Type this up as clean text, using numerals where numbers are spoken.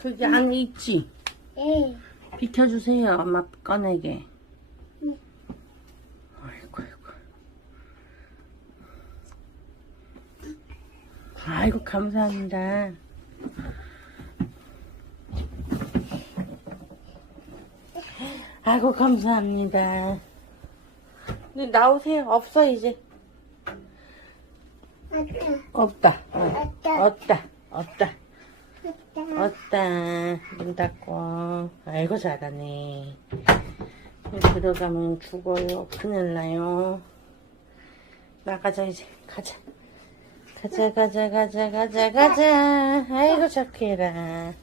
그게 안에 있지? 비켜주세요. 엄마 꺼내게. 아이고, 아이고. 아이고, 감사합니다. 아이고, 감사합니다. 근데 나오세요. 없어, 이제. 없다. 없다. 문 닫고. 아이고, 잘하네. 들어가면 죽어요. 큰일 나요. 나가자, 이제. 가자. 가자. 아이고, 착해라.